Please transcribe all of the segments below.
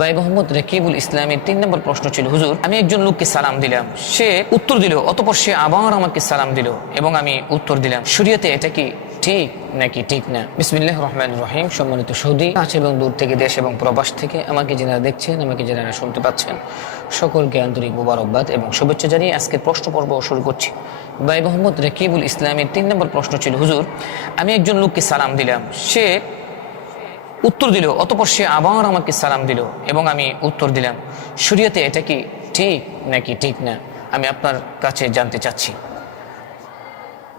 ভাই মোহাম্মদ রাকিবুল ইসলামের ৩ নম্বর প্রশ্ন ছিল, হুজুর আমি একজন লোককে সালাম দিলাম, সে উত্তর দিল, অতঃপর সে আবার আমাকে সালাম দিল এবং আমি উত্তর দিলাম, শরীয়তে এটা কি ঠিক নাকি ঠিক না? বিসমিল্লাহির রহমানির রহিম। সম্মানিত সৌদি আছে এবং দূর থেকে, দেশ এবং প্রবাস থেকে আমাকে যারা দেখছেন, আমাকে যারা শুনতে পাচ্ছেন, সকলকে আন্তরিক মোবারকবাদ এবং শুভেচ্ছা জানিয়ে আজকের প্রশ্ন পর্ব শুরু করছি। ভাই মোহাম্মদ রাকিবুল ইসলামের ৩ নম্বর প্রশ্ন ছিল, হুজুর আমি একজন লোককে সালাম দিলাম, সে উত্তর দিল, অতঃপর সে আবার আমাকে সালাম দিল এবং আমি উত্তর দিলাম, শরীয়তে এটা কি ঠিক নাকি ঠিক না? আমি আপনার কাছে জানতে চাচ্ছি।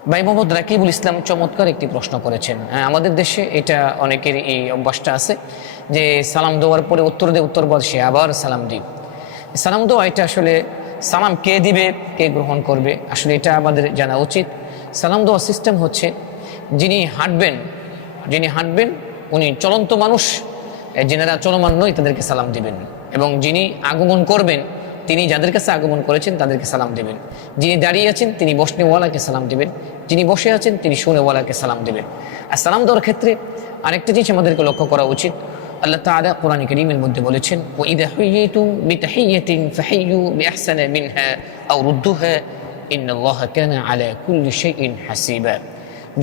ভাই মোহাম্মদ রাকিবুল ইসলাম চমৎকার একটি প্রশ্ন করেছেন। আমাদের দেশে এটা অনেকের এই অভ্যাসটা আছে যে সালাম দেওয়ার পরে উত্তর দিয়ে উত্তর বল সে আবার সালাম দিই। সালাম দেওয়া এটা আসলে সালাম কে দিবে, কে গ্রহণ করবে, আসলে এটা আমাদের জানা উচিত। সালাম দেওয়ার সিস্টেম হচ্ছে, যিনি হাঁটবেন উনি চলন্ত মানুষ, যিনারা চলমান নয় তাদেরকে সালাম দিবেন, এবং যিনি আগমন করবেন তিনি যাদের কাছে আগমন করেছেন তাদেরকে সালাম দিবেন। যিনি দাঁড়িয়ে আছেন তিনি বসনেওয়ালাকে সালাম দিবেন, যিনি বসে আছেন তিনি শুনেওয়ালাকে সালাম দিবেন। আর সালাম দেওয়ার ক্ষেত্রে আরেকটা জিনিস আমাদেরকে লক্ষ্য করা উচিত। আল্লাহ তাআলা কোরআন কারীমের মধ্যে বলেছেন, ওয়া ইযা হুয়িতুম বিতাহিয়্যাতিন ফাহাইয়ু বিআহসানা মিনহা আও রুদ্দুহা ইন্নাল্লাহা কানা আলা কুল্লি শাইইন হাসিবা।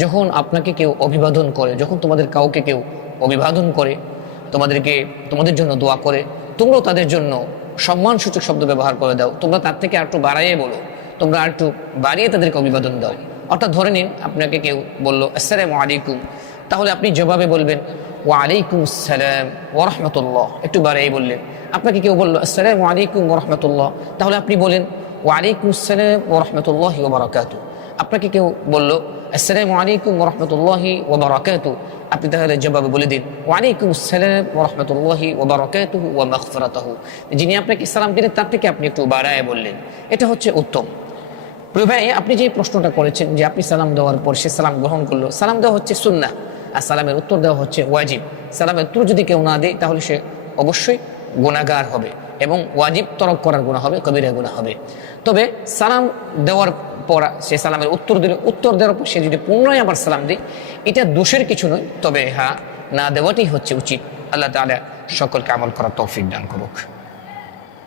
যখন আপনাকে কেউ অভিবাদন করে, যখন তোমাদের কাউকে কেউ অভিবাদন করে, তোমাদের জন্য দোয়া করে, তোমরাও তাদের জন্য সম্মানসূচক শব্দ ব্যবহার করে দাও, তোমরা তার থেকে আর একটু বাড়াইয়ে বলো, তোমরা আর একটু বাড়িয়ে তাদেরকে অভিবাদন দাও। অর্থাৎ ধরে নিন আপনাকে কেউ বললো আসসালামু আলাইকুম, তাহলে আপনি জবাবে বলবেন ওয়া আলাইকুম আসসালাম ওয়া রাহমাতুল্লাহ, একটু বাড়াইয়ে বললেন। আপনাকে কেউ বললো আসসালামু আলাইকুম ওয়া রাহমাতুল্লাহ, তাহলে আপনি বলেন ওয়া আলাইকুম আসসালাম ওয়া রাহমাতুল্লাহি ওয়া বারাকাতুহু। আপনাকে কেউ বললো আসসালামু আলাইকুম ওয়া রাহমাতুল্লাহি ওয়া বারাকাতুহু, আপনি তাহলে জবাবে বলে দিন ওয়া আলাইকুম আসসালাম ওয়া রাহমাতুল্লাহি ওয়া বারাকাতুহু ওয়া মাগফিরাতুহু। যিনি আপনাকে সালাম দিলেন তার থেকে আপনি একটু বাড়ায় বললেন, এটা হচ্ছে উত্তম। প্রিয় ভাই, আপনি যে প্রশ্নটা করেছেন যে আপনি সালাম দেওয়ার পর সে সালাম গ্রহণ করলো, সালাম দেওয়া হচ্ছে সুন্নাহ আর সালামের উত্তর দেওয়া হচ্ছে ওয়াজিব। সালামের উত্তর যদি কেউ না দেয় তাহলে সে অবশ্যই গুনাহগার হবে এবং ওয়াজিব তরক করার গুনাহ হবে, কবিরা গুনাহ হবে। তবে সালাম দেওয়ার পর সে সালামের উত্তর দিল, উত্তর দেওয়ার পর সে যদি পুনরায় আবার সালাম দেয়, এটা দোষের কিছু নয়, তবে হ্যাঁ না দেওয়াটাই হচ্ছে উচিত। আল্লাহ তাআলা সকলকে আমল করার তৌফিক দান করুক।